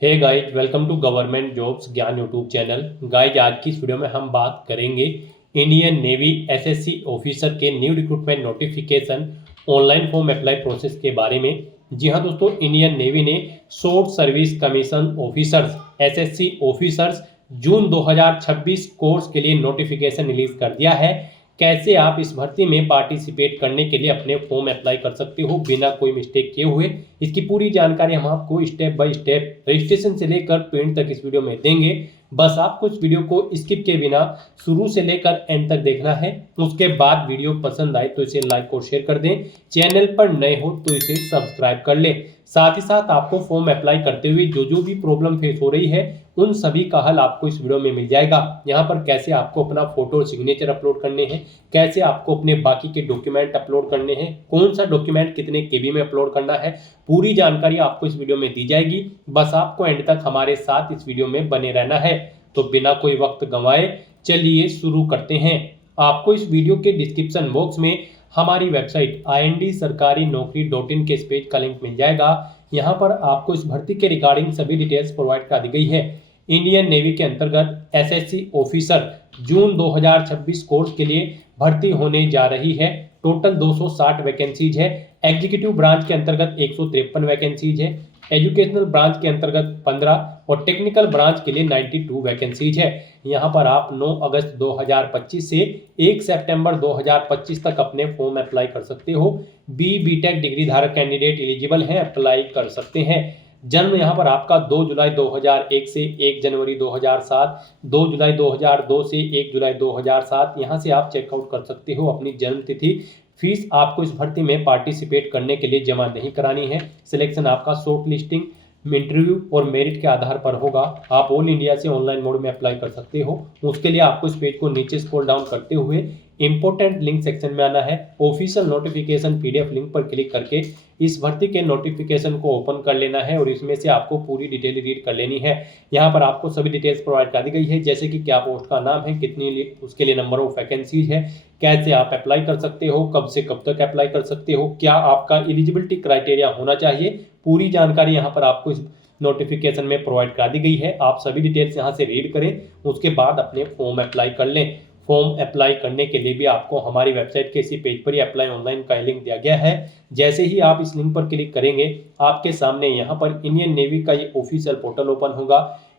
Hey guys, welcome to government jobs Gyan YouTube channel. Guys, आज की इस वीडियो में हम बात करेंगे इंडियन नेवी एसएससी ऑफिसर के new recruitment notification online form apply process के बारे में। जी हाँ दोस्तों, इंडियन नेवी ने short service commission officers SSC officers June 2026 course के लिए नोटिफिकेशन रिलीज कर दिया है। कैसे आप इस भर्ती में पार्टिसिपेट करने के लिए अपने फॉर्म अप्लाई कर सकते हो बिना कोई मिस्टेक किए हुए, इसकी पूरी जानकारी हम आपको स्टेप बाय स्टेप रजिस्ट्रेशन से लेकर प्रिंट तक इस वीडियो में देंगे। बस आपको इस वीडियो को स्किप किए बिना शुरू से लेकर एंड तक देखना है। उसके बाद वीडियो पसंद आए तो इसे लाइक और शेयर कर दें। चैनल पर नए हो तो इसे सब्सक्राइब कर लें। साथ ही साथ आपको फॉर्म अप्लाई करते हुए जो जो भी प्रॉब्लम फेस हो रही है उन सभी का हल आपको इस वीडियो में मिल जाएगा। यहाँ पर कैसे आपको अपना फोटो और सिग्नेचर अपलोड करने हैं, कैसे आपको अपने बाकी के डॉक्यूमेंट अपलोड करने हैं, कौन सा डॉक्यूमेंट कितने केबी में अपलोड करना है, पूरी जानकारी आपको इस वीडियो में दी जाएगी। बस आपको एंड तक हमारे साथ इस वीडियो में बने रहना है। तो बिना कोई वक्त गंवाए चलिए शुरू करते हैं। आपको इस वीडियो के डिस्क्रिप्शन बॉक्स में हमारी वेबसाइट IND-sarkari-naukri.in के इस पेज का लिंक मिल जाएगा। यहाँ पर आपको इस भर्ती के रिगार्डिंग सभी डिटेल्स प्रोवाइड करा दी गई है। इंडियन नेवी के अंतर्गत एसएससी ऑफिसर जून 2026 कोर्स के लिए भर्ती होने जा रही है। टोटल 260 वैकेंसीज है। एग्जीक्यूटिव ब्रांच के अंतर्गत 153 वैकेंसीज है। एजुकेशनल ब्रांच के अंतर्गत 15 और टेक्निकल ब्रांच के लिए 92 वैकेंसीज है। यहाँ पर आप 9 अगस्त 2025 से 1 सितंबर 2025 तक अपने फॉर्म अप्लाई कर सकते हो। बीटेक डिग्री धारक कैंडिडेट एलिजिबल हैं, अप्लाई कर सकते हैं। जन्म यहाँ पर आपका 2 जुलाई 2001 से 1 जनवरी 2007, 2 जुलाई 2002 से 1 जुलाई 2007, यहाँ से आप चेकआउट कर सकते हो अपनी जन्म तिथि। फीस आपको इस भर्ती में पार्टिसिपेट करने के लिए जमा नहीं करानी है। सिलेक्शन आपका शॉर्ट लिस्टिंग, इंटरव्यू और मेरिट के आधार पर होगा। आप ऑल इंडिया से ऑनलाइन मोड में अप्लाई कर सकते हो। उसके लिए आपको इस पेज को नीचे स्क्रॉल डाउन करते हुए इंपॉर्टेंट लिंक सेक्शन में आना है। ऑफिशियल नोटिफिकेशन PDF लिंक पर क्लिक करके इस भर्ती के नोटिफिकेशन को ओपन कर लेना है और इसमें से आपको पूरी डिटेल रीड कर लेनी है। यहाँ पर आपको सभी डिटेल्स प्रोवाइड कर दी गई है, जैसे कि क्या पोस्ट का नाम है, कितनी उसके लिए नंबर ऑफ वैकेंसीज है, कैसे आप अप्लाई कर सकते हो, कब से कब तक अप्लाई कर सकते हो, क्या आपका एलिजिबिलिटी क्राइटेरिया होना चाहिए। पूरी जानकारी यहाँ पर आपको इस नोटिफिकेशन में प्रोवाइड करा दी गई है। आप सभी डिटेल्स यहाँ से रीड करें, उसके बाद अपने फॉर्म अप्लाई कर लें। फॉर्म अप्लाई करने के लिए भी आपको हमारी वेबसाइट के इसी पेज पर ही अप्लाई ऑनलाइन का लिंक दिया गया है। जैसे ही आप इस लिंक पर क्लिक करेंगे आपके सामने यहाँ पर इंडियन नेवी का ये ऑफिशियल पोर्टल ओपन होगा।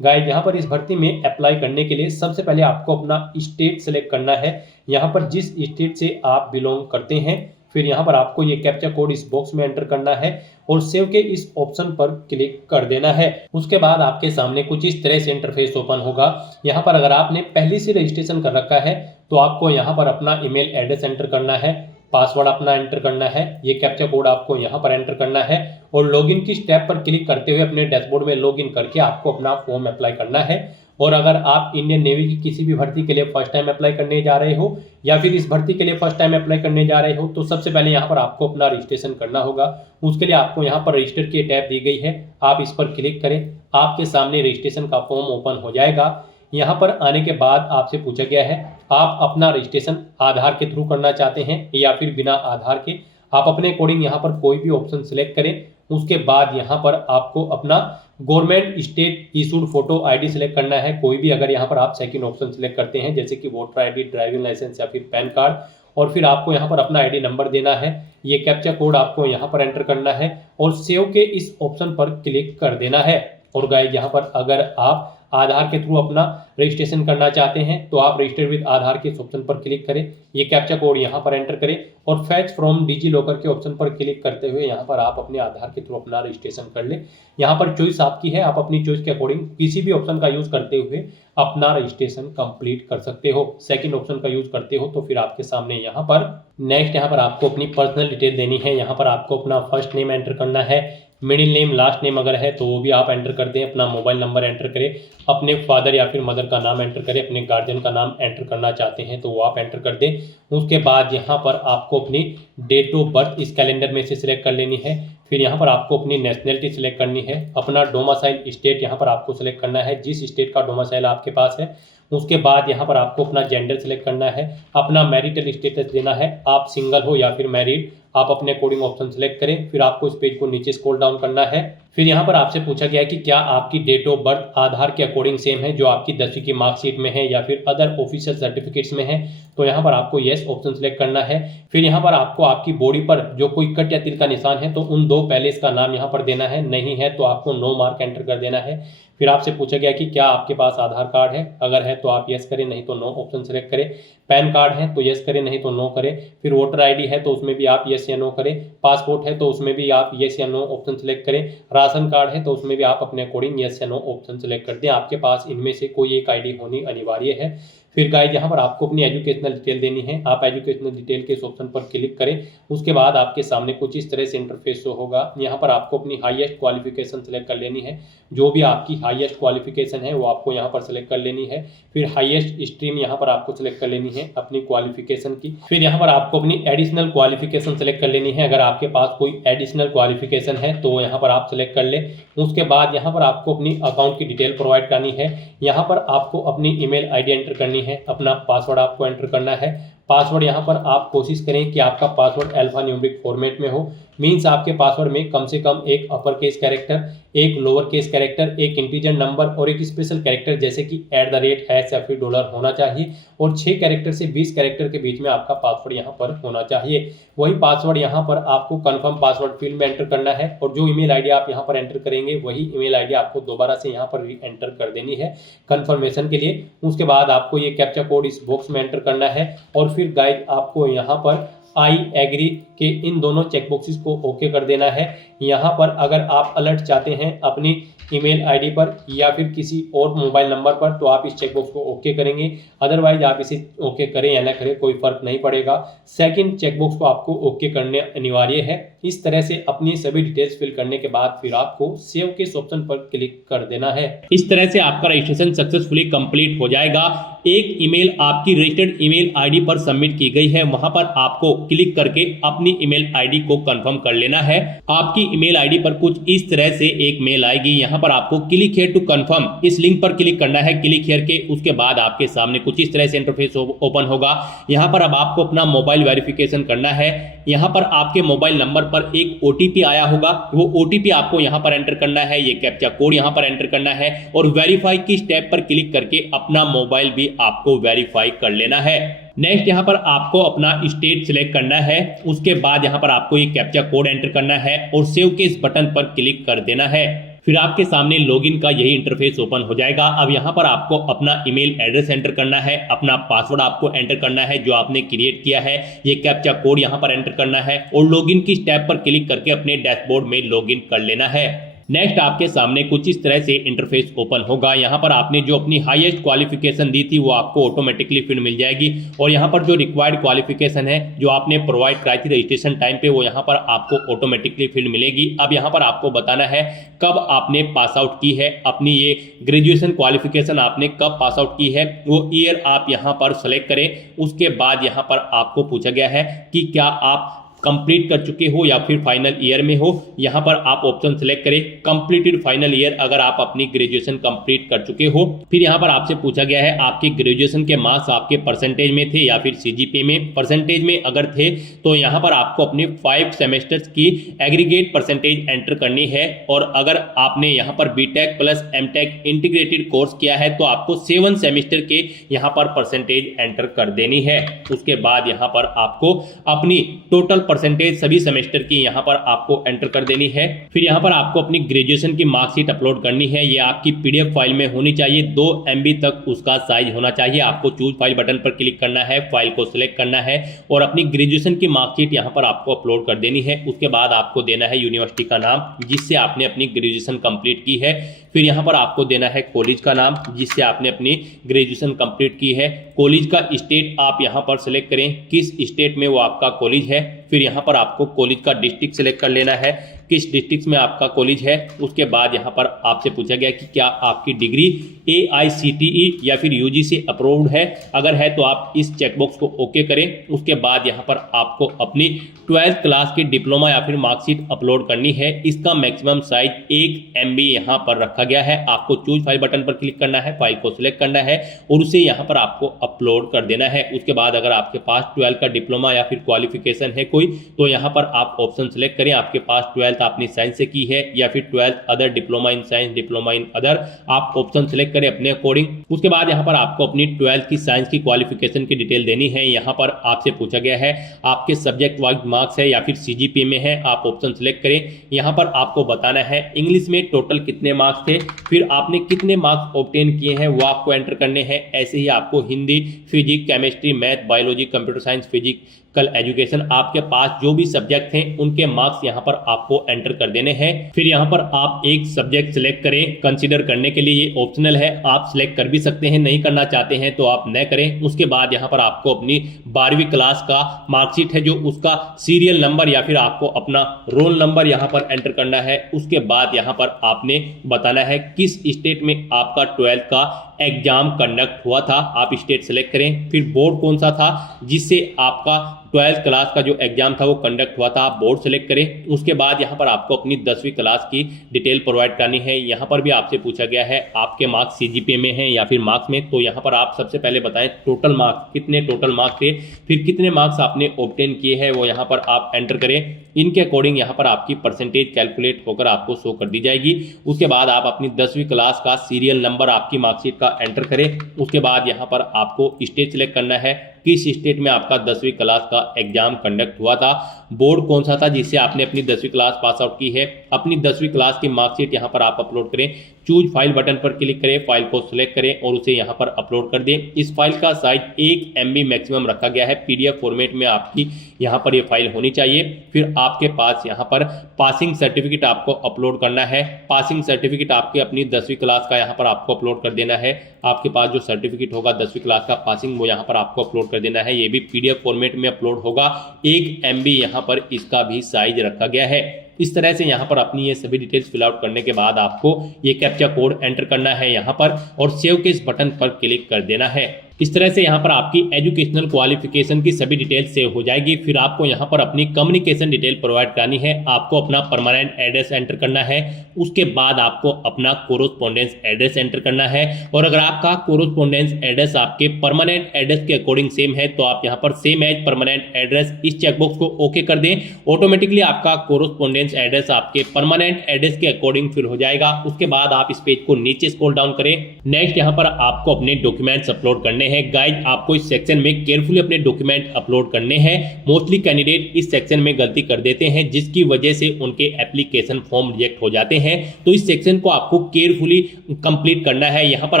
गाइस, यहाँ पर इस भर्ती में अप्लाई करने के लिए सबसे पहले आपको अपना स्टेट सेलेक्ट करना है। यहाँ पर जिस स्टेट से आप बिलोंग करते हैं, फिर यहाँ पर आपको ये कैप्चा कोड इस बॉक्स में एंटर करना है और सेव के इस ऑप्शन पर क्लिक कर देना है। उसके बाद आपके सामने कुछ इस तरह से इंटरफेस ओपन होगा। यहाँ पर अगर आपने पहले से रजिस्ट्रेशन कर रखा है तो आपको यहाँ पर अपना ईमेल एड्रेस एंटर करना है, पासवर्ड अपना एंटर करना है, ये कैप्चा कोड आपको यहाँ पर एंटर करना है और लॉगिन की स्टेप पर क्लिक करते हुए अपने डैशबोर्ड में लॉगिन करके आपको अपना फॉर्म अप्लाई करना है। और अगर आप इंडियन नेवी की किसी भी भर्ती के लिए फर्स्ट टाइम अप्लाई करने जा रहे हो या फिर इस भर्ती के लिए फर्स्ट टाइम अप्लाई करने जा रहे हो तो सबसे पहले यहाँ पर आपको अपना रजिस्ट्रेशन करना होगा। उसके लिए आपको यहाँ पर रजिस्टर की टैब दी गई है, आप इस पर क्लिक करें। आपके सामने रजिस्ट्रेशन का फॉर्म ओपन हो जाएगा। यहाँ पर आने के बाद आपसे पूछा गया है आप अपना रजिस्ट्रेशन आधार के थ्रू करना चाहते हैं या फिर बिना आधार के। आप अपने अकॉर्डिंग यहाँ पर कोई भी ऑप्शन सिलेक्ट करें। उसके बाद यहाँ पर आपको अपना government state issued photo ID select करना है, कोई भी। अगर यहाँ पर आप सेकंड ऑप्शन सिलेक्ट करते हैं जैसे कि वोटर ID, ड्राइविंग लाइसेंस या फिर पैन कार्ड, और फिर आपको यहाँ पर अपना ID नंबर देना है। ये कैप्चा कोड आपको यहाँ पर एंटर करना है और सेव के इस ऑप्शन पर क्लिक कर देना है। और गाइस, यहाँ पर अगर आप आधार के थ्रू अपना रजिस्ट्रेशन करना चाहते हैं तो आप रजिस्टर विद आधार के इस ऑप्शन पर क्लिक करें, ये कैप्चा कोड यहाँ पर एंटर करें और फैच फ्रॉम डिजी लॉकर के ऑप्शन पर क्लिक करते हुए यहाँ पर आप अपने आधार के थ्रू अपना रजिस्ट्रेशन कर लें। यहाँ पर चॉइस आपकी है, आप अपनी चॉइस के अकॉर्डिंग किसी भी ऑप्शन का यूज करते हुए अपना रजिस्ट्रेशन कंप्लीट कर सकते हो। सेकंड ऑप्शन का यूज करते हो तो फिर आपके सामने यहाँ पर नेक्स्ट, यहाँ पर आपको अपनी पर्सनल डिटेल देनी है। यहाँ पर आपको अपना फर्स्ट नेम एंटर करना है, मिडिल नेम, लास्ट नेम अगर है तो वो भी आप एंटर कर दें। अपना मोबाइल नंबर एंटर करें, अपने फादर या फिर मदर का नाम एंटर करें, अपने गार्जियन का नाम एंटर करना चाहते हैं तो वो आप एंटर कर दें। उसके बाद यहाँ पर आपको अपनी डेट ऑफ बर्थ इस कैलेंडर में से सिलेक्ट कर लेनी है। फिर यहाँ पर आपको अपनी नेशनलिटी सिलेक्ट करनी है। अपना डोमिसाइल स्टेट यहाँ पर आपको सिलेक्ट करना है, जिस स्टेट का डोमिसाइल आपके पास है। उसके बाद यहाँ पर आपको अपना जेंडर सिलेक्ट करना है, अपना मैरिटल स्टेटस देना है, आप सिंगल हो या फिर मैरिड, आप अपने अकॉर्डिंग ऑप्शन सेलेक्ट करें। फिर आपको इस पेज को नीचे स्क्रॉल डाउन करना है फिर यहाँ पर आपसे पूछा गया कि क्या आपकी डेट ऑफ बर्थ आधार के अकॉर्डिंग सेम है जो आपकी 10वीं की मार्कशीट में है या फिर अदर ऑफिशियल सर्टिफिकेट्स में है। तो यहाँ पर आपको येस ऑप्शन सेलेक्ट करना है। फिर यहाँ पर आपको आपकी बॉडी पर जो कोई कट या तिल का निशान है तो उन 2 पैलेस का नाम यहाँ पर देना है, नहीं है तो आपको नो मार्क एंटर कर देना है। फिर आपसे पूछा गया कि क्या आपके पास आधार कार्ड है, अगर है तो आप यस करें, नहीं तो नो ऑप्शन सेलेक्ट करें। पैन कार्ड है तो यस करें, नहीं तो नो करें। फिर वोटर आईडी है तो उसमें भी आप यस या नो करें। पासपोर्ट है तो उसमें भी आप यस या नो ऑप्शन सेलेक्ट करें। राशन कार्ड है तो उसमें भी आप अपने अकॉर्डिंग यस या नो ऑप्शन सेलेक्ट कर दें। आपके पास इनमें से कोई एक आईडी होनी अनिवार्य है। फिर गाइस यहाँ पर आपको अपनी एजुकेशनल डिटेल देनी है। आप एजुकेशनल डिटेल के इस ऑप्शन पर क्लिक करें। उसके बाद आपके सामने कुछ इस तरह से इंटरफेस शो होगा। यहाँ पर आपको अपनी हाईएस्ट क्वालिफिकेशन सेलेक्ट कर लेनी है। जो भी आपकी हाईएस्ट क्वालिफिकेशन है वो आपको यहाँ पर सेलेक्ट कर लेनी है। फिर हाईएस्ट स्ट्रीम यहाँ पर आपको सेलेक्ट कर लेनी है अपनी क्वालिफिकेशन की। फिर यहाँ पर आपको अपनी एडिशनल क्वालिफिकेशन सेलेक्ट कर लेनी है। अगर आपके पास कोई एडिशनल क्वालिफिकेशन है तो यहाँ पर आप सेलेक्ट कर लें। उसके बाद यहाँ पर आपको अपनी अकाउंट की डिटेल प्रोवाइड करनी है। यहाँ पर आपको अपनी ईमेल आईडी एंटर करनी है, अपना पासवर्ड आपको एंटर करना है। पासवर्ड यहाँ पर आप कोशिश करें कि आपका पासवर्ड अल्फा न्यूमेरिक फॉर्मेट में हो। मीन्स आपके पासवर्ड में कम से कम एक अपर केस कैरेक्टर, एक लोअर केस कैरेक्टर, एक इंटीजर नंबर और एक स्पेशल कैरेक्टर जैसे कि @ हैश या फिर डॉलर होना चाहिए। और 6 कैरेक्टर से 20 कैरेक्टर के बीच में आपका पासवर्ड यहाँ पर होना चाहिए। वही पासवर्ड यहाँ पर आपको कंफर्म पासवर्ड फील्ड में एंटर करना है और जो ईमेल आईडी आप यहाँ पर एंटर करेंगे वही ईमेल आईडी आपको दोबारा से यहाँ पर एंटर कर देनी है कंफर्मेशन के लिए। उसके बाद आपको ये कैप्चा कोड इस बॉक्स में एंटर करना है और फिर गाइड आपको यहाँ पर आई एग्री के इन दोनों चेकबॉक्सेस को ओके कर देना है। यहाँ पर अगर आप अलर्ट चाहते हैं अपनी ईमेल आईडी पर या फिर किसी और मोबाइल नंबर पर तो आप इस चेकबॉक्स को ओके करेंगे, अदरवाइज आप इसे ओके करें या ना करें कोई फर्क नहीं पड़ेगा। सेकंड चेकबॉक्स को आपको ओके करने अनिवार्य है। इस तरह से अपनी सभी डिटेल्स फिल करने के बाद फिर आपको सेव के ऑप्शन पर क्लिक कर देना है। इस तरह से आपका रजिस्ट्रेशन सक्सेसफुली कंप्लीट हो जाएगा। एक ईमेल आपकी रजिस्टर्ड ईमेल आईडी पर सबमिट की गई है, वहां पर आपको क्लिक करके अपनी ईमेल आईडी को कंफर्म कर लेना है। आपकी ईमेल आईडी पर कुछ इस तरह से एक मेल आएगी। यहाँ पर आपको क्लिक हियर टू कंफर्म इस लिंक पर क्लिक करना है क्लिक हियर के। उसके बाद आपके सामने कुछ इस तरह से इंटरफेस ओपन होगा। यहाँ पर अब आपको अपना मोबाइल वेरिफिकेशन करना है। यहाँ पर आपके मोबाइल नंबर पर एक ओटीपी आया होगा, वो ओटीपी आपको यहाँ पर एंटर करना है। ये कैप्चा कोड यहाँ पर एंटर करना है और वेरीफाई की स्टेप पर क्लिक करके अपना मोबाइल भी आपको वेरीफाई कर लेना है। नेक्स्ट यहाँ पर आपको अपना स्टेट सिलेक्ट करना है। उसके बाद यहाँ पर आपको ये कैप्चा कोड एंटर करना है और सेव के इस बटन पर क्लिक कर देना है। फिर आपके सामने लॉगिन का यही इंटरफेस ओपन हो जाएगा। अब यहाँ पर आपको अपना ईमेल एड्रेस एंटर करना है, अपना पासवर्ड आपको एंटर करना है जो आपने क्रिएट किया है, ये कैप्चा कोड यहाँ पर एंटर करना है और लॉगिन की स्टेप पर क्लिक करके अपने डैशबोर्ड में लॉगिन कर लेना है। नेक्स्ट आपके सामने कुछ इस तरह से इंटरफेस ओपन होगा। यहाँ पर आपने जो अपनी हाईएस्ट क्वालिफिकेशन दी थी वो आपको ऑटोमेटिकली फिर मिल जाएगी और यहाँ पर जो रिक्वायर्ड क्वालिफिकेशन है जो आपने प्रोवाइड कराई थी रजिस्ट्रेशन टाइम पे वो यहाँ पर आपको ऑटोमेटिकली फिर मिलेगी। अब यहाँ पर आपको बताना है कब आपने पास आउट की है, अपनी ये ग्रेजुएशन क्वालिफिकेशन आपने कब पास आउट की है वो ईयर आप यहाँ पर सेलेक्ट करें। उसके बाद यहाँ पर आपको पूछा गया है कि क्या आप कंप्लीट कर चुके हो या फिर फाइनल ईयर में हो। यहाँ पर आप ऑप्शन सेलेक्ट करें कंप्लीटेड फाइनल ईयर अगर आप अपनी ग्रेजुएशन कंप्लीट कर चुके हो। फिर यहाँ पर आपसे पूछा गया है आपके ग्रेजुएशन के मार्क्स आपके परसेंटेज में थे या फिर सीजीपीए में। परसेंटेज में अगर थे तो यहाँ पर आपको अपने 5 सेमेस्टर्स की एग्रीगेट परसेंटेज एंटर करनी है और अगर आपने यहाँ पर BTech plus MTech integrated course किया है तो आपको 7 सेमेस्टर के यहाँ पर परसेंटेज एंटर कर देनी है। उसके बाद यहाँ पर आपको अपनी टोटल परसेंटेज सभी सेमेस्टर की यहाँ पर आपको एंटर कर देनी है। फिर यहाँ पर आपको अपनी ग्रेजुएशन की मार्कशीट अपलोड करनी है। ये आपकी पीडीएफ फाइल में होनी चाहिए, 2 MB तक उसका साइज होना चाहिए। आपको चूज फाइल बटन पर क्लिक करना है, फाइल को सिलेक्ट करना है और अपनी ग्रेजुएशन की मार्कशीट यहाँ पर आपको अपलोड कर देनी है। उसके बाद आपको देना है यूनिवर्सिटी का नाम जिससे आपने अपनी ग्रेजुएशन कंप्लीट की है। फिर यहाँ पर आपको देना है कॉलेज का नाम जिससे आपने अपनी ग्रेजुएशन कंप्लीट की है। कॉलेज का स्टेट आप यहाँ पर सिलेक्ट करें किस स्टेट में वो आपका कॉलेज है। फिर यहाँ पर आपको कॉलेज का डिस्ट्रिक्ट सिलेक्ट कर लेना है किस डिस्ट्रिक्ट में आपका कॉलेज है। उसके बाद यहाँ पर आपसे पूछा गया कि क्या आपकी डिग्री AICTE या फिर UGC अप्रूव्ड है, अगर है तो आप इस चेकबॉक्स को ओके करें। उसके बाद यहाँ पर आपको अपनी 12th क्लास की डिप्लोमा या फिर मार्कशीट अपलोड करनी है। इसका मैक्सिमम साइज 1 MB यहाँ पर रखा गया है। आपको चूज फाइल बटन पर क्लिक करना है, फाइल को सिलेक्ट करना है और उसे यहाँ पर आपको अपलोड कर देना है। उसके बाद अगर आपके पास 12 का डिप्लोमा या फिर क्वालिफिकेशन है कोई तो यहाँ पर आप ऑप्शन सिलेक्ट करें आपके पास 12 12th आपने साइंस से की है या फिर 12th other diploma in science, diploma in other, आप ऑप्शन सेलेक्ट करें अपने अकॉर्डिंग। उसके बाद यहाँ पर आपको अपनी 12th की साइंस की क्वालिफिकेशन की डिटेल देनी है। यहाँ पर आपसे पूछा गया है आपके सब्जेक्ट वाइज मार्क्स है या फिर सीजीपीए में है, आप ऑप्शन सेलेक्ट करें। यहाँ पर आपको बताना है इंग्लिश में टोटल कितने मार्क्स थे, फिर आपने कितने मार्क्स ऑब्टेन किए हैं वो आपको एंटर करने हैं। ऐसे ही आपको Hindi, physics, chemistry, math, biology, computer science, physical education, आपके पास जो भी सब्जेक्ट हैं उनके मार्क्स यहाँ पर आपको एंटर कर देने हैं। फिर यहाँ पर आप एक सब्जेक्ट सिलेक्ट करें, कंसीडर करने के लिए ये ऑप्शनल है, आप सिलेक्ट कर भी सकते हैं, नहीं करना चाहते हैं तो आप न करें। उसके बाद यहाँ पर आपको अपनी 12वीं क्लास का मार्कशीट है जो उसका सीरियल नंबर या फिर आपको अपना रोल नंबर यहाँ पर एंटर करना है। उसके बाद यहाँ पर आपने बताना है किस स्टेट में आपका 12th का एग्जाम कंडक्ट हुआ था, आप स्टेट सेलेक्ट करें। फिर बोर्ड कौन सा था जिससे आपका 12th क्लास का जो एग्जाम था वो कंडक्ट हुआ था, आप बोर्ड सेलेक्ट करें। उसके बाद यहाँ पर आपको अपनी 10वीं क्लास की डिटेल प्रोवाइड करनी है। यहाँ पर भी आपसे पूछा गया है आपके मार्क्स सीजीपीए में हैं या फिर मार्क्स में, तो यहाँ पर आप सबसे पहले बताएं टोटल मार्क्स, कितने टोटल मार्क्स थे, फिर कितने मार्क्स आपने ऑब्टेन किए हैं वो यहाँ पर आप एंटर करें। इनके अकॉर्डिंग यहाँ पर आपकी परसेंटेज कैलकुलेट होकर आपको शो कर दी जाएगी। उसके बाद आप अपनी 10वीं क्लास का सीरियल नंबर आपकी मार्कशीट का एंटर करें। उसके बाद यहाँ पर आपको स्टेट सिलेक्ट करना है, किस स्टेट में आपका 10वीं क्लास का एग्जाम कंडक्ट हुआ था, बोर्ड कौन सा था जिससे आपने अपनी 10वीं क्लास पास आउट की है। अपनी 10वीं क्लास की मार्कशीट यहाँ पर आप अपलोड करें। चूज फाइल बटन पर क्लिक करें, फाइल को सिलेक्ट करें और उसे यहाँ पर अपलोड कर दें। इस फाइल का साइज 1 MB मैक्सिमम रखा गया है, PDF फॉर्मेट में आपकी यहाँ पर ये फाइल होनी चाहिए। फिर आपके पास यहाँ पर पासिंग सर्टिफिकेट आपको अपलोड करना है। पासिंग सर्टिफिकेट आपके अपनी 10वीं क्लास का यहाँ पर आपको अपलोड कर देना है। आपके पास जो सर्टिफिकेट होगा 10वीं क्लास का पासिंग वो यहाँ पर आपको अपलोड कर देना है। ये भी PDF फॉर्मेट में अपलोड होगा। 1 MB यहाँ पर इसका भी साइज रखा गया है। इस तरह से यहाँ पर अपनी ये सभी डिटेल्स फिल आउट करने के बाद आपको ये कैप्चा कोड एंटर करना है यहाँ पर और सेव के इस बटन पर क्लिक कर देना है। इस तरह से यहाँ पर आपकी एजुकेशनल क्वालिफिकेशन की सभी डिटेल सेव हो जाएगी। फिर आपको यहाँ पर अपनी कम्युनिकेशन डिटेल प्रोवाइड करनी है। आपको अपना परमानेंट एड्रेस एंटर करना है। उसके बाद आपको अपना कोरोस्पोंडेंस एड्रेस एंटर करना है। और अगर आपका कोरोस्पोंडेंस एड्रेस आपके परमानेंट एड्रेस के अकॉर्डिंग सेम है तो आप यहाँ पर सेम एज परमानेंट एड्रेस इस चेकबॉक्स को ओके कर दें। ऑटोमेटिकली आपका कोरोस्पोंडेंस एड्रेस आपके परमानेंट एड्रेस के अकॉर्डिंग फिल हो जाएगा। उसके बाद आप इस पेज को नीचे स्क्रॉल डाउन करें। नेक्स्ट यहाँ पर आपको अपने डॉक्यूमेंट्स अपलोड करने हैं। गाइज आपको इस सेक्शन में केयरफुली अपने डॉक्यूमेंट अपलोड करने हैं। मोस्टली कैंडिडेट इस सेक्शन में गलती कर देते हैं जिसकी वजह से उनके एप्लीकेशन फॉर्म रिजेक्ट हो जाते हैं। तो इस सेक्शन को आपको केयरफुली कंप्लीट करना है। यहाँ पर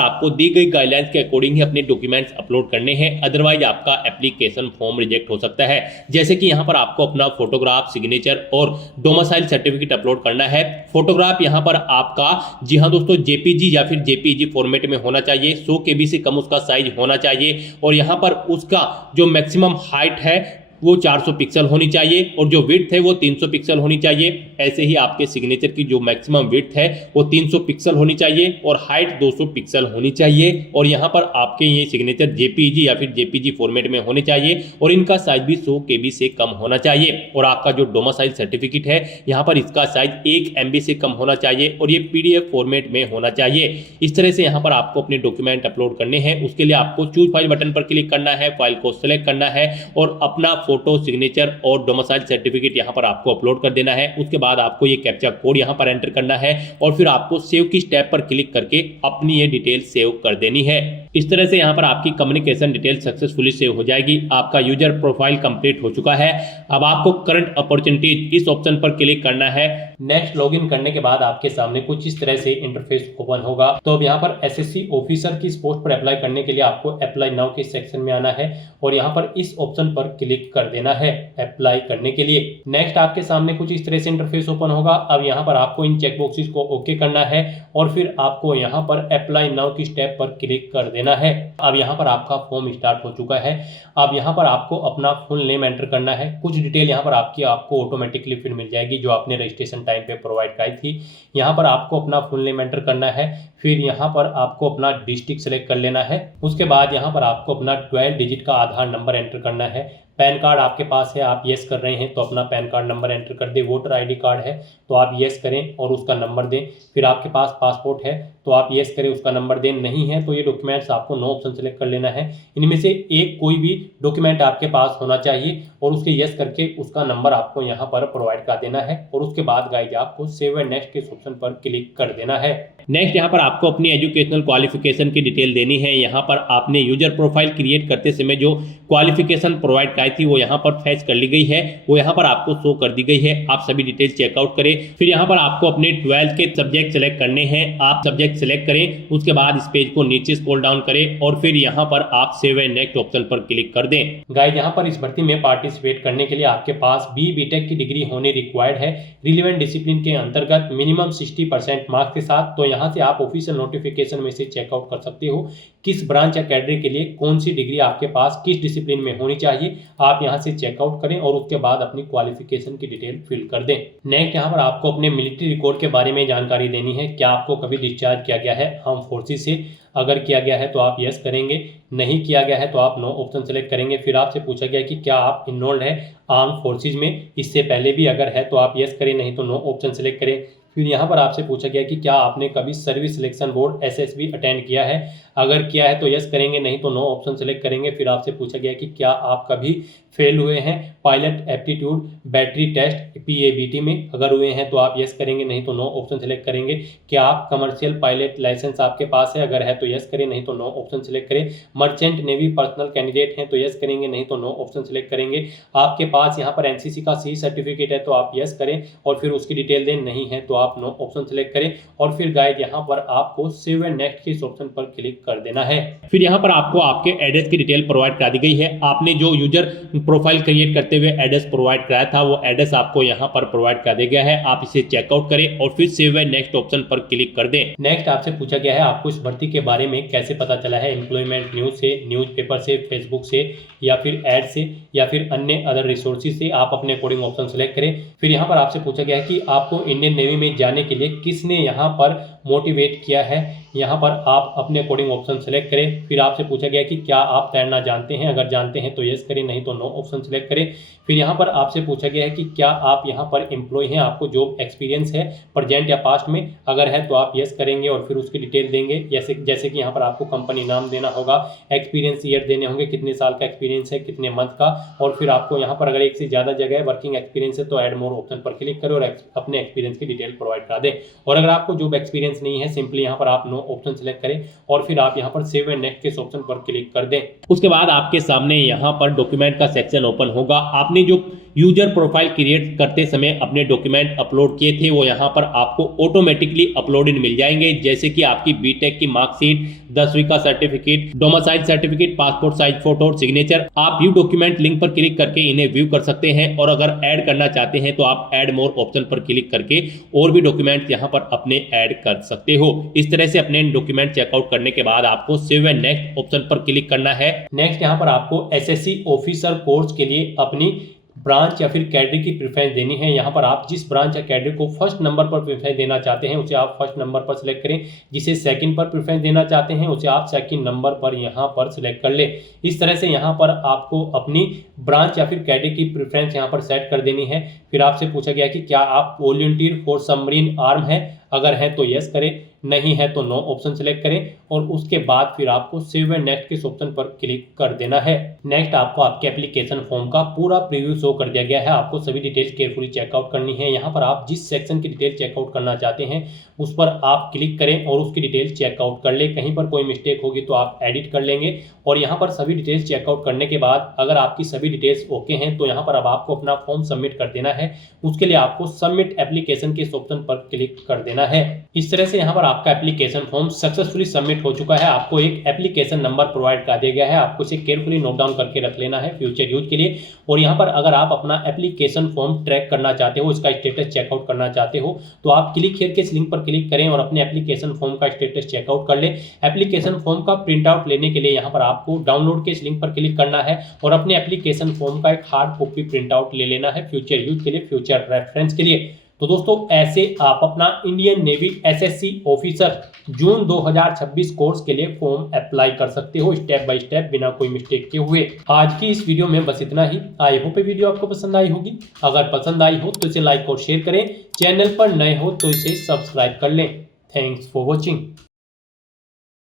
आपको दी गई गाइडलाइंस के अकॉर्डिंग ही अपने डॉक्यूमेंट्स अपलोड करने हैं, अदरवाइज आपका एप्लीकेशन फॉर्म रिजेक्ट हो सकता है। जैसे कि यहाँ पर आपको अपना फोटोग्राफ, सिग्नेचर और डोमिसाइल सर्टिफिकेट अपलोड करना है। फोटोग्राफ यहाँ पर आपका जी हाँ दोस्तों जेपीजी या फिर जेपीईजी फॉर्मेट में होना चाहिए। 100 KB से कम उसका साइज होना चाहिए और यहाँ पर उसका जो मैक्सिमम हाइट है वो 400 पिक्सल होनी चाहिए और जो विड्थ है वो 300 पिक्सल होनी चाहिए। ऐसे ही आपके सिग्नेचर की जो मैक्सिमम विड्थ है वो 300 पिक्सल होनी चाहिए और हाइट 200 पिक्सल होनी चाहिए। और यहाँ पर आपके ये सिग्नेचर जेपीईजी या फिर जेपीजी फॉर्मेट में होने चाहिए और इनका साइज भी 100 KB से कम होना चाहिए। और आपका जो डोमिसाइल सर्टिफिकेट है यहाँ पर इसका साइज 1 MB से कम होना चाहिए और ये PDF फॉर्मेट में होना चाहिए। इस तरह से यहाँ पर आपको अपने डॉक्यूमेंट अपलोड करने हैं। उसके लिए आपको चूज फाइल बटन पर क्लिक करना है, फाइल को सिलेक्ट करना है और अपना फोटो, सिग्नेचर और डोमिसाइल सर्टिफिकेट यहां पर आपको अपलोड कर देना है। उसके बाद आपको ये कैप्चा कोड यहां पर एंटर करना है और फिर आपको सेव की स्टेप पर क्लिक करके अपनी ये डिटेल सेव कर देनी है। इस तरह से यहां पर आपकी कम्युनिकेशन डिटेल सक्सेसफुली सेव हो जाएगी। आपका यूजर प्रोफाइल कंप्लीट हो चुका है। अब आपको करंट अपॉर्चुनिटीज इस ऑप्शन पर क्लिक करना है। नेक्स्ट लॉगिन करने के बाद आपके सामने कुछ इस तरह से इंटरफेस ओपन होगा। तो अब यहाँ पर एसएससी ऑफिसर की इस पोस्ट पर अप्लाई करने के लिए आपको अप्लाई नाउ के सेक्शन में आना है और यहाँ पर इस ऑप्शन पर क्लिक कर देना है अप्लाई करने के लिए। नेक्स्ट आपके सामने कुछ इस तरह से इंटरफेस ओपन होगा। अब यहाँ पर आपको इन चेकबॉक्सेस को ओके करना है और फिर आपको यहाँ पर अप्लाई नाउ की स्टेप पर क्लिक कर देना है। अब यहाँ पर आपका फॉर्म स्टार्ट हो चुका है। अब यहाँ पर आपको अपना फुल नेम एंटर करना है। कुछ डिटेल यहाँ पर आपको ऑटोमेटिकली फिर मिल जाएगी जो आपने रजिस्ट्रेशन टाइम पे प्रोवाइड कराई थी। यहाँ पर आपको अपना फुल नेम एंटर करना है। फिर यहाँ पर आपको अपना डिस्ट्रिक्ट सेलेक्ट कर लेना है। उसके बाद यहाँ पर आपको अपना 12 डिजिट का आधार नंबर एंटर करना है। पैन कार्ड आपके पास है, आप येस कर रहे हैं तो अपना पैन कार्ड नंबर एंटर कर दें। वोटर आईडी कार्ड है तो आप येस करें और उसका नंबर दें। फिर आपके पास पासपोर्ट है तो आप येस करें, उसका नंबर दें। नहीं है तो ये डॉक्यूमेंट्स आपको नो ऑप्शन सेलेक्ट कर लेना है। इनमें से एक कोई भी डॉक्यूमेंट आपके पास होना चाहिए और उसके येस करके उसका नंबर आपको यहाँ पर प्रोवाइड कर देना है और उसके बाद गाइज आपको सेव एंड नेक्स्ट के ऑप्शन पर क्लिक कर देना है। नेक्स्ट यहाँ पर आपको अपनी एजुकेशनल क्वालिफिकेशन की डिटेल देनी है। यहाँ पर आपने यूजर प्रोफाइल क्रिएट करते समय जो क्वालिफिकेशन प्रोवाइड कराई थी वो यहाँ पर फैच कर ली गई है, वो यहाँ पर आपको शो कर दी गई है। आप सभी डिटेल चेकआउट करें। फिर यहाँ पर आपको अपने 12th के सब्जेक्ट सेलेक्ट करने हैं। आप सब्जेक्ट सेलेक्ट करें, उसके बाद इस पेज को नीचे स्क्रॉल डाउन करें और फिर यहाँ पर आप सेव एंड नेक्स्ट ऑप्शन पर क्लिक कर दें। गाइस यहाँ पर इस भर्ती में पार्टिसिपेट करने के लिए आपके पास BTech की डिग्री होनी रिक्वायर्ड है रिलेवेंट डिसिप्लिन के अंतर्गत मिनिमम 60% मार्क्स के साथ। तो यहाँ से आप ऑफिशियल नोटिफिकेशन में से चेकआउट कर सकते हो किस ब्रांच या कैडरे के लिए कौन सी डिग्री आपके पास किस डिसिप्लिन में होनी चाहिए। आप यहाँ से चेकआउट करें और उसके बाद अपनी क्वालिफिकेशन की डिटेल फिल कर दें। नेक्स्ट यहाँ पर आपको अपने मिलिट्री रिकॉर्ड के बारे में जानकारी देनी है। क्या आपको कभी डिस्चार्ज किया गया है आर्म फोर्सेस से? अगर किया गया है तो आप यस करेंगे, नहीं किया गया है तो आप नो ऑप्शन सेलेक्ट करेंगे। फिर आपसे पूछा गया कि क्या आप इन्वॉल्व है आर्म फोर्सेज में, इससे पहले भी अगर है तो आप यस करें, नहीं तो नो ऑप्शन सेलेक्ट करें। फिर यहाँ पर आपसे पूछा गया कि क्या आपने कभी service selection board SSB attend किया है? अगर किया है तो यस करेंगे, नहीं तो नो ऑप्शन सेलेक्ट करेंगे। फिर आपसे पूछा गया कि क्या आप कभी फेल हुए हैं pilot aptitude battery test PABT में? अगर हुए हैं तो आप यस करेंगे, नहीं तो नो ऑप्शन सेलेक्ट करेंगे। क्या आप कमर्शियल पायलट लाइसेंस आपके पास है? अगर है तो यस करें, नहीं तो नो ऑप्शन सेलेक्ट करें। मर्चेंट नेवी पर्सनल कैंडिडेट हैं तो यस करेंगे, नहीं तो नो ऑप्शन सेलेक्ट करेंगे। आपके पास यहाँ पर NCC का C सर्टिफिकेट है तो आप यस करें और फिर उसकी डिटेल दें, नहीं है तो आप नो ऑप्शन सेलेक्ट करें। और फिर गाइड यहाँ पर आपको सेव एंड नेक्स्ट के इस ऑप्शन पर क्लिक कर देना है। फिर यहाँ पर आपको आपके एड्रेस की डिटेल प्रोवाइड करा दी गई है। आपने जो यूजर प्रोफाइल क्रिएट करते हुए एड्रेस प्रोवाइड कराया था वो एड्रेस आपको यहाँ पर प्रोवाइड कर दिया गया है। आप इसे चेकआउट करें और फिर सेव एंड नेक्स्ट ऑप्शन पर क्लिक कर दें। नेक्स्ट आपसे पूछा गया है आपको इस भर्ती के बारे में कैसे पता चला है? एम्प्लॉयमेंट न्यूज से, न्यूज़पेपर से, फेसबुक से या फिर एड से या फिर अन्य अदर रिसोर्सेज से। आप अपने अकॉर्डिंग ऑप्शन सेलेक्ट करें। फिर यहाँ पर आपसे पूछा गया है कि आपको इंडियन नेवी में जाने के लिए किसने यहाँ पर मोटिवेट किया है? यहाँ पर आप अपने अकॉर्डिंग ऑप्शन सेलेक्ट करें। फिर आपसे पूछा गया कि क्या आप तैरना जानते हैं? अगर जानते हैं तो यस करें, नहीं तो नो ऑप्शन सेलेक्ट करें। फिर यहाँ पर आपसे पूछा गया है कि क्या आप यहाँ पर एम्प्लॉय हैं, आपको जॉब एक्सपीरियंस है प्रेजेंट या पास्ट में? अगर है तो आप यस करेंगे और फिर उसकी डिटेल देंगे। जैसे कि यहाँ पर आपको कंपनी नाम देना होगा, एक्सपीरियंस ईयर देने होंगे, कितने साल का एक्सपीरियंस है, कितने मंथ का। और फिर आपको यहाँ पर अगर एक से ज़्यादा जगह वर्किंग एक्सपीरियंस है तो ऐड मोर ऑप्शन पर क्लिक करें और अपने एक्सपीरियंस की डिटेल प्रोवाइड करा दें। और अगर आपको जॉब एक्सपीरियंस नहीं है सिंपली यहाँ पर आप नो ऑप्शन सेलेक्ट करें और फिर आप यहाँ पर सेव एंड नेक्स्ट के ऑप्शन पर क्लिक कर दें। उसके बाद आपके सामने यहाँ पर डॉक्यूमेंट का सेक्शन ओपन होगा। आपने जो यूजर प्रोफाइल क्रिएट करते समय अपने डॉक्यूमेंट अपलोड किए थे वो यहाँ पर आपको ऑटोमेटिकली अपलोडेड मिल जाएंगे, जैसे कि आपकी BTech की मार्कशीट, 10वीं का certificate, domicile certificate, passport size photo और सिग्नेचर। आप व्यू डॉक्यूमेंट लिंक पर क्लिक करके इन्हें व्यू कर सकते हैं और अगर ऐड करना चाहते हैं तो आप ऐड मोर ऑप्शन पर क्लिक करके और भी डॉक्यूमेंट यहाँ पर अपने ऐड कर सकते हो। इस तरह से अपने डॉक्यूमेंट चेकआउट करने के बाद आपको सेव एंड नेक्स्ट ऑप्शन पर क्लिक करना है। नेक्स्ट यहाँ पर आपको SSC ऑफिसर कोर्स के लिए अपनी ब्रांच या फिर कैडरे की प्रेफरेंस देनी है। यहाँ पर आप जिस ब्रांच या कैडरे को फर्स्ट नंबर पर प्रेफरेंस देना चाहते हैं उसे आप फर्स्ट नंबर पर सिलेक्ट करें। जिसे सेकंड पर प्रेफरेंस देना चाहते हैं उसे आप सेकंड नंबर पर यहाँ पर सिलेक्ट कर लें। इस तरह से यहाँ पर आपको अपनी ब्रांच या फिर कैडरे की प्रेफरेंस यहाँ पर सेट कर देनी है। फिर आपसे पूछा गया कि क्या आप वॉलंटियर फॉर सबमरीन आर्म है? अगर है तो यस करें, नहीं है तो नो ऑप्शन सेलेक्ट करें और उसके बाद फिर आपको सेव एंड नेक्स्ट के ऑप्शन पर क्लिक कर देना है। नेक्स्ट आपको आपके एप्लीकेशन फॉर्म का पूरा प्रीव्यू शो कर दिया गया है। आपको सभी डिटेल्स केयरफुली चेकआउट करनी है। यहाँ पर आप जिस सेक्शन की डिटेल चेकआउट करना चाहते हैं उस पर आप क्लिक करें और उसकी डिटेल चेकआउट कर ले। कहीं पर कोई मिस्टेक होगी तो आप एडिट कर लेंगे और यहाँ पर सभी डिटेल्स चेकआउट करने के बाद अगर आपकी सभी डिटेल्स ओके हैं तो यहाँ पर अब आपको अपना फॉर्म सबमिट कर देना है। उसके लिए आपको सबमिट एप्लीकेशन के ऑप्शन पर क्लिक कर देना है। इस तरह से यहाँ पर आपका एप्लीकेशन फॉर्म सक्सेसफुली सबमिट हो चुका है। आपको एक एप्लीकेशन नंबर प्रोवाइड कर दिया गया है, आपको इसे केयरफुली नोट डाउन करके रख लेना है फ्यूचर यूज के लिए। और यहाँ पर अगर आप अपना एप्लीकेशन फॉर्म ट्रैक करना चाहते हो, इसका स्टेटस चेकआउट करना चाहते हो तो आप क्लिक हियर के इस लिंक पर क्लिक करें और अपने एप्लीकेशन फॉर्म का स्टेटस चेकआउट कर ले। एप्लीकेशन फॉर्म का प्रिंट आउट लेने के लिए यहाँ पर आपको डाउनलोड के इस लिंक पर क्लिक करना है और अपने एप्लीकेशन फॉर्म का एक हार्ड कॉपी प्रिंट आउट ले लेना है फ्यूचर यूज के लिए, फ्यूचर रेफरेंस के लिए। तो दोस्तों ऐसे आप अपना इंडियन नेवी एसएससी ऑफिसर जून 2026 कोर्स के लिए फॉर्म अप्लाई कर सकते हो स्टेप बाय स्टेप बिना कोई मिस्टेक के हुए। आज की इस वीडियो में बस इतना ही। आई होप ये वीडियो आपको पसंद आई होगी। अगर पसंद आई हो तो इसे लाइक और शेयर करें। चैनल पर नए हो तो इसे सब्सक्राइब कर लें। Thanks for watching.